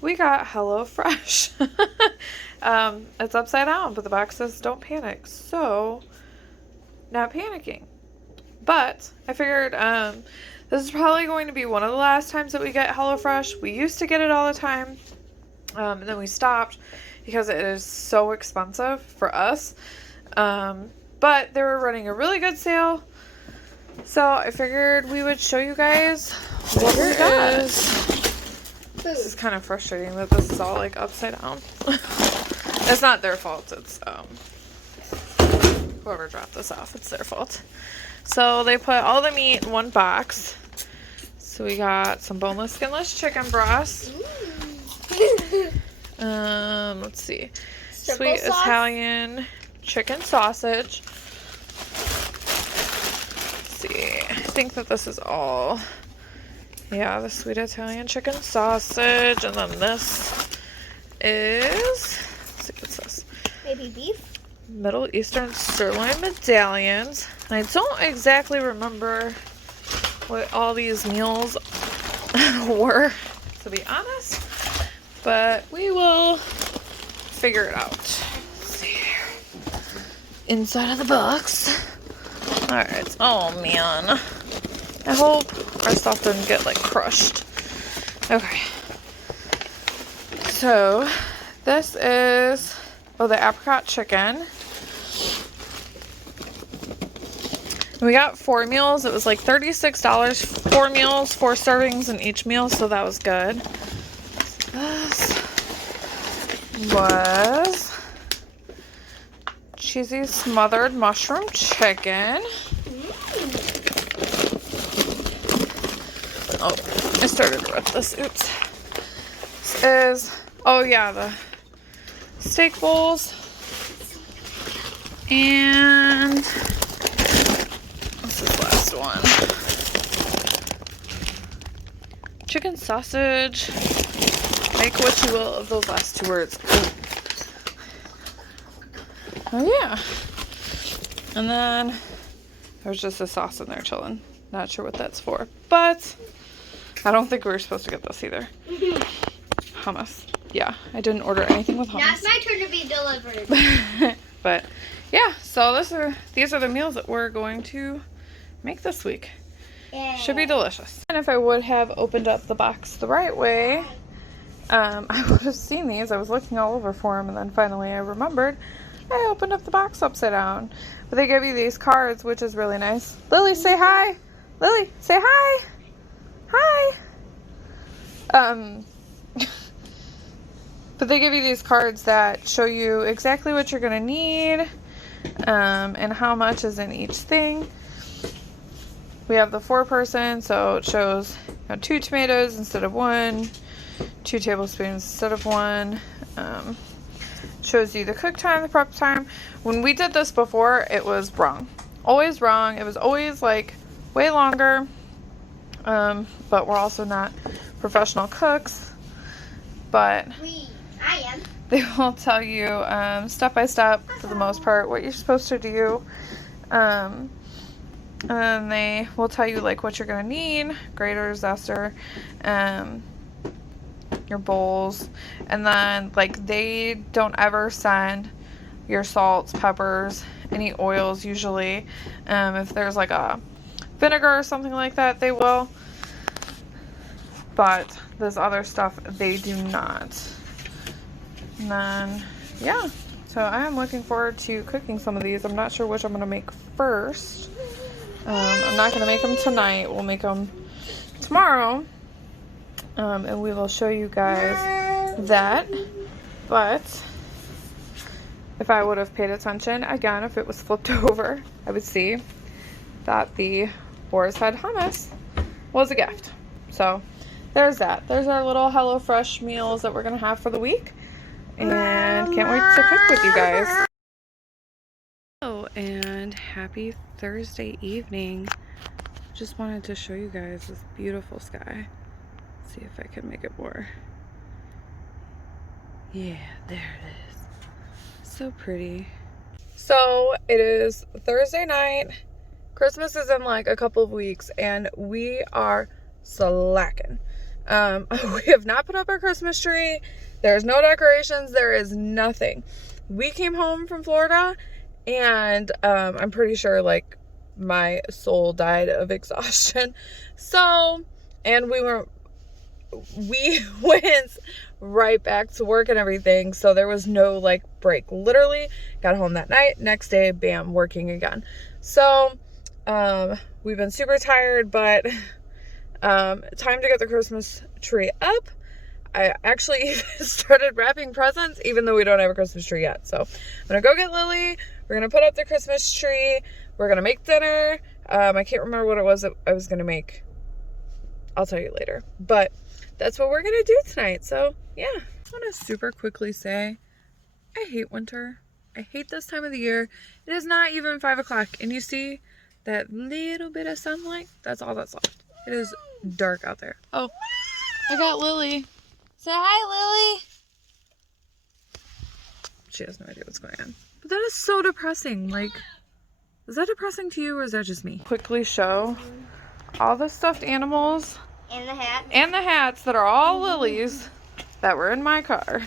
we got HelloFresh. It's upside down, but the box says don't panic. So, not panicking. But I figured this is probably going to be one of the last times that we get HelloFresh. We used to get it all the time. And then we stopped because it is so expensive for us. But they were running a really good sale. So I figured we would show you guys what we got. This is kind of frustrating that this is all like upside down. It's not their fault. It's whoever dropped this off. It's their fault. So they put all the meat in one box. So we got some boneless, skinless chicken breast. Let's see. Sweet Italian chicken sausage. Let's see. I think that this is all. Yeah, the sweet Italian chicken sausage. And then this is, let's see, what's this? Maybe beef? Middle Eastern sirloin medallions. And I don't exactly remember what all these meals were, to be honest. But we will figure it out. Let's see here. Inside of the box. Alright. Oh, man. I hope our stuff didn't get, like, crushed. Okay. So, this is, the apricot chicken. We got 4 meals. It was like $36. 4 meals, 4 servings in each meal, so that was good. This was cheesy smothered mushroom chicken. Oh, I started to rip this. Oops. This is, the steak bowls. And what's this last one? Chicken sausage. Make what you will of those last 2 words. Oh yeah. And then there's just a sauce in there chilling. Not sure what that's for. But I don't think we were supposed to get this either. Hummus. Yeah, I didn't order anything with hummus. Now it's my turn to be delivered. But yeah, so these are the meals that we're going to make this week. Yeah. Should be delicious. And if I would have opened up the box the right way, I would have seen these. I was looking all over for them, and then finally I remembered I opened up the box upside down. But they give you these cards, which is really nice. Lily, say hi. Lily, say hi. Hi. But they give you these cards that show you exactly what you're going to need, and how much is in each thing. We have the 4-person, so it shows 2 tomatoes instead of 1, 2 tablespoons instead of 1. Shows you the cook time, the prep time. When we did this before, it was wrong. Always wrong. It was always like way longer. But we're also not professional cooks. But I am. they will tell you step by step, for the most part, what you're supposed to do. And then they will tell you like what you're gonna need: grater, zester, your bowls, and then like they don't ever send your salts, peppers, any oils usually. If there's like a vinegar or something like that, they will. But this other stuff, they do not. And then, yeah. So I am looking forward to cooking some of these. I'm not sure which I'm going to make first. I'm not going to make them tonight. We'll make them tomorrow. And we will show you guys that. But if I would have paid attention, again, if it was flipped over, I would see that the Boar's Head hummus was a gift. So there's that. There's our little HelloFresh meals that we're going to have for the week. And can't wait to cook with you guys. Oh, and happy Thursday evening. Just wanted to show you guys this beautiful sky. See if I can make it more. Yeah, there it is. So pretty. So it is Thursday night. Christmas is in like a couple of weeks, and we are slacking. We have not put up our Christmas tree. There's no decorations. There is nothing. We came home from Florida, and I'm pretty sure like my soul died of exhaustion. So, and we went right back to work and everything. So there was no like break. Literally got home that night. Next day, bam, working again. So, we've been super tired, but time to get the Christmas tree up. I actually started wrapping presents, even though we don't have a Christmas tree yet. So I'm gonna go get Lily. We're gonna put up the Christmas tree. We're gonna make dinner. I can't remember what it was that I was gonna make. I'll tell you later. But that's what we're gonna do tonight. So yeah. I want to super quickly say, I hate winter. I hate this time of the year. It is not even 5 o'clock, and you see that little bit of sunlight? That's all that's left. It is dark out there. Oh, I got Lily. Say hi, Lily. She has no idea what's going on. But that is so depressing. Like, is that depressing to you, or is that just me? Quickly show all the stuffed animals And the hat. and the hats that are all Lily's that were in my car.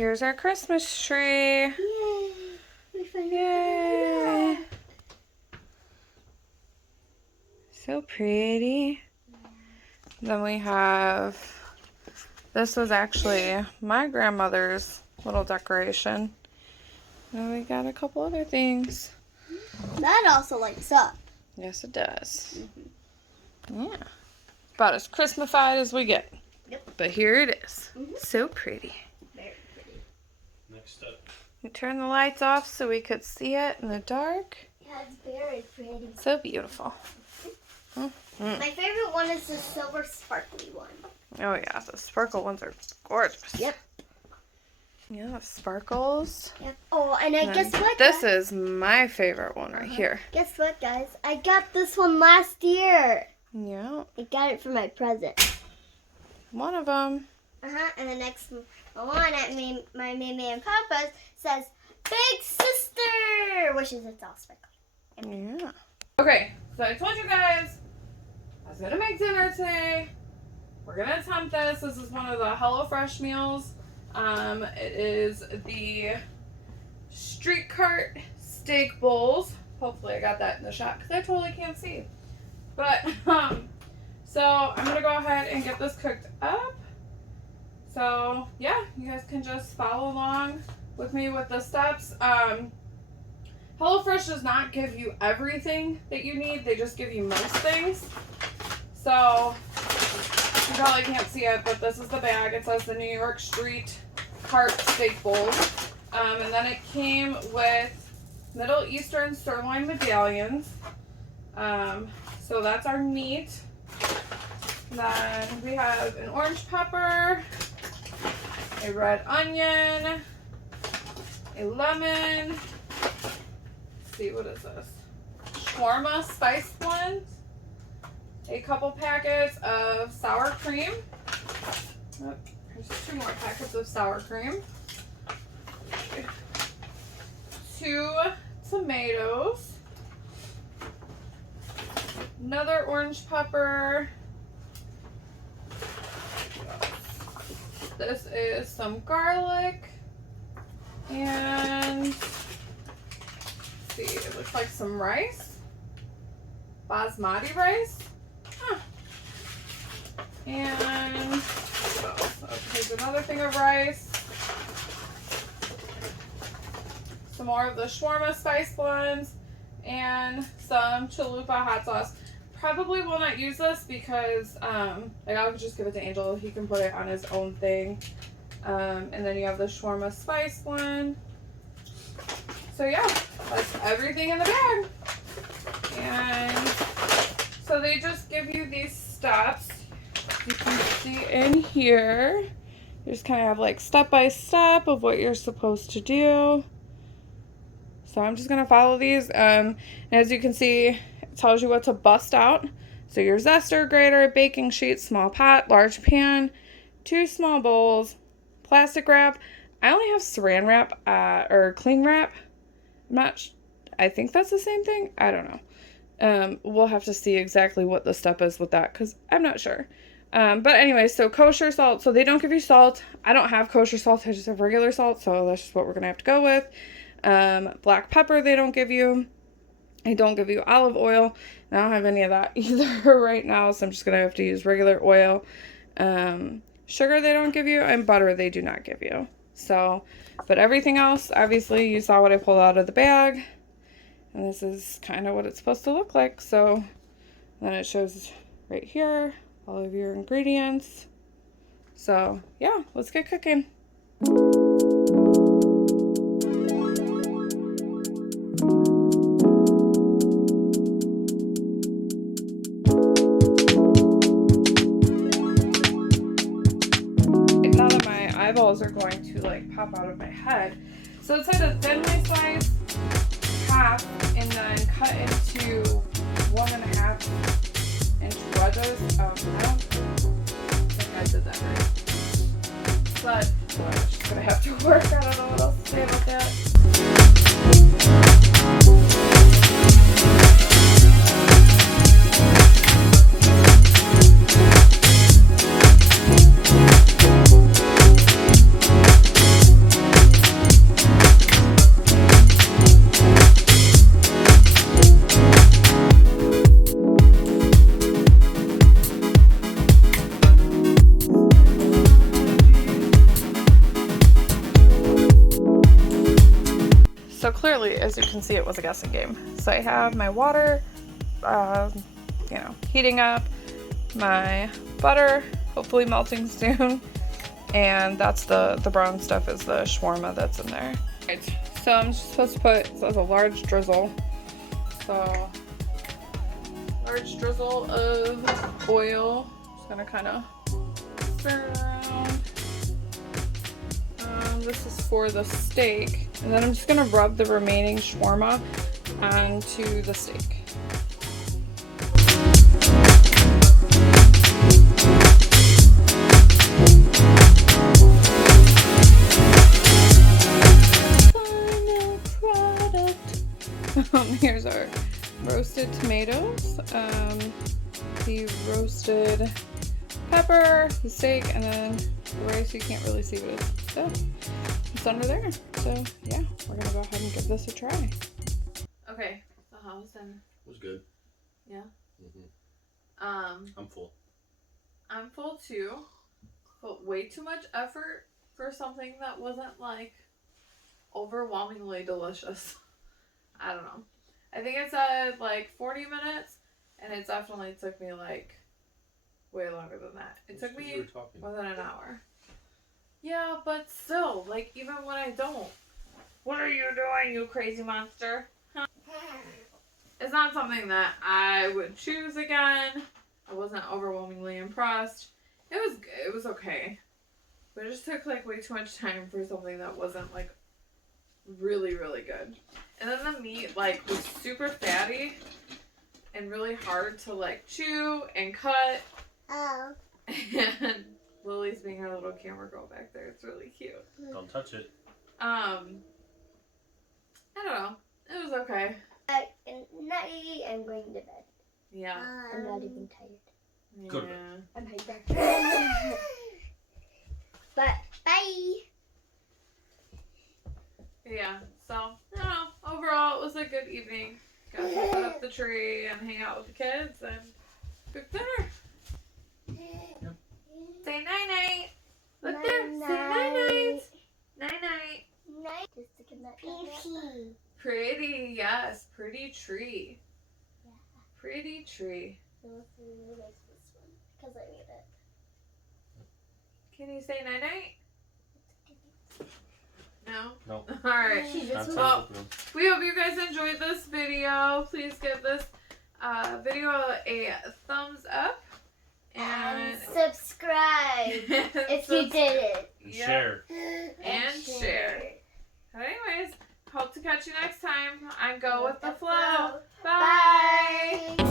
here's our Christmas tree. Yay! We finally Yay! So pretty. Then we have, this was actually my grandmother's little decoration. Then we got a couple other things. That also lights up. Yes, it does. Yeah. About as Christmasified as we get. Yep. But here it is. So pretty. Very pretty. Next up. We turned the lights off so we could see it in the dark. Yeah, it's very pretty. So beautiful. My favorite one is the silver sparkly one. Oh yeah, the sparkle ones are gorgeous. Yep. Yeah, the sparkles. Yep. Oh, and And guess what? this is my favorite one right here. Guess what, guys? I got this one last year. Yeah, I got it for my present. one of them. And the next one at my Mimi and Papa's says, Big Sister! Which is it's all sparkly. Yeah. Okay, so I told you guys I was gonna make dinner today. We're gonna attempt this. This is one of the HelloFresh meals. It is the street cart steak bowls. Hopefully I got that in the shot because I totally can't see. But, so I'm gonna go ahead and get this cooked up. So, yeah, you guys can just follow along with me with the steps. HelloFresh does not give you everything that you need. They just give you most things. So, you probably can't see it, but this is the bag. It says the New York Street Cart Steak Bowls. And then it came with Middle Eastern sirloin medallions. So that's our meat. Then we have an orange pepper, a red onion, a lemon. Let's see, what is this? Shawarma spice blend. A couple packets of sour cream. Oh, there's 2 more packets of sour cream. 2 tomatoes. Another orange pepper. This is some garlic. And let's see, it looks like some rice. Basmati rice. Huh. And what else? Oh, here's another thing of rice. Some more of the shawarma spice blends. And some chalupa hot sauce. Probably will not use this because like I'll just give it to Angel. He can put it on his own thing. And then you have the shawarma spice blend. So yeah, that's everything in the bag. And so they just give you these steps. You can see in here. You just kind of have like step by step of what you're supposed to do. So I'm just going to follow these. And as you can see, it tells you what to bust out. So your zester, grater, baking sheet, small pot, large pan, 2 small bowls, plastic wrap. I only have saran wrap or cling wrap. I think that's the same thing. I don't know. We'll have to see exactly what the step is with that because I'm not sure. But anyway, so kosher salt. So they don't give you salt. I don't have kosher salt. I just have regular salt. So that's just what we're going to have to go with. Black pepper they don't give you. They don't give you olive oil. And I don't have any of that either right now. So I'm just going to have to use regular oil. Sugar they don't give you. And butter they do not give you. So, but everything else, obviously you saw what I pulled out of the bag. And this is kind of what it's supposed to look like. So then it shows right here all of your ingredients. So yeah, let's get cooking. Now that my eyeballs are going to like pop out of my head. So it said a thinly sliced half and then cut into 1.5 inch wedges. I don't think I did that right. But I'm just gonna have to work. I don't know what else to say about that. So clearly, as you can see, it was a guessing game. So I have my water, you know, heating up, my butter, hopefully melting soon, and that's the brown stuff is the shawarma that's in there. Right, so I'm just supposed to put, so it's a large drizzle. So large drizzle of oil. Just gonna kind of stir it around. This is for the steak, and then I'm just gonna rub the remaining shawarma onto the steak. Final product. Here's our roasted tomatoes, the roasted pepper, the steak, and then the rice. You can't really see what it is. So it's under there. So yeah, we're gonna go ahead and give this a try. Okay, so how was dinner? It was good. Yeah. I'm full. I'm full too, but way too much effort for something that wasn't like overwhelmingly delicious. I don't know. I think it said like 40 minutes, and it definitely took me like way longer than that. It took me more than an hour. Yeah, but still, like, even when I don't. What are you doing, you crazy monster? Huh? It's not something that I would choose again. I wasn't overwhelmingly impressed. It was okay. But it just took, like, way too much time for something that wasn't, like, really, really good. And then the meat, like, was super fatty and really hard to, like, chew and cut. Oh. And Lily's being our little camera girl back there. It's really cute. Don't touch it. I don't know. It was okay. Night, I'm going to bed. Yeah. I'm not even tired. Yeah. Good. I'm tired. But bye. Yeah. So, I don't know. Overall, it was a good evening. Got to put up the tree and hang out with the kids and cook dinner. Yep. Say night-night. Look Night, there. Say night-night. Night-night. Night. Just to get that pretty. Pretty, yes. Pretty tree. Yeah. Pretty tree. Because I made it. Can you say night-night? No? No. Alright. Not Well, so we hope you guys enjoyed this video. Please give this video a thumbs up. And subscribe if you did it. and Yep. share. And share. But anyways, hope to catch you next time on Go With The Flow. Bye. Bye.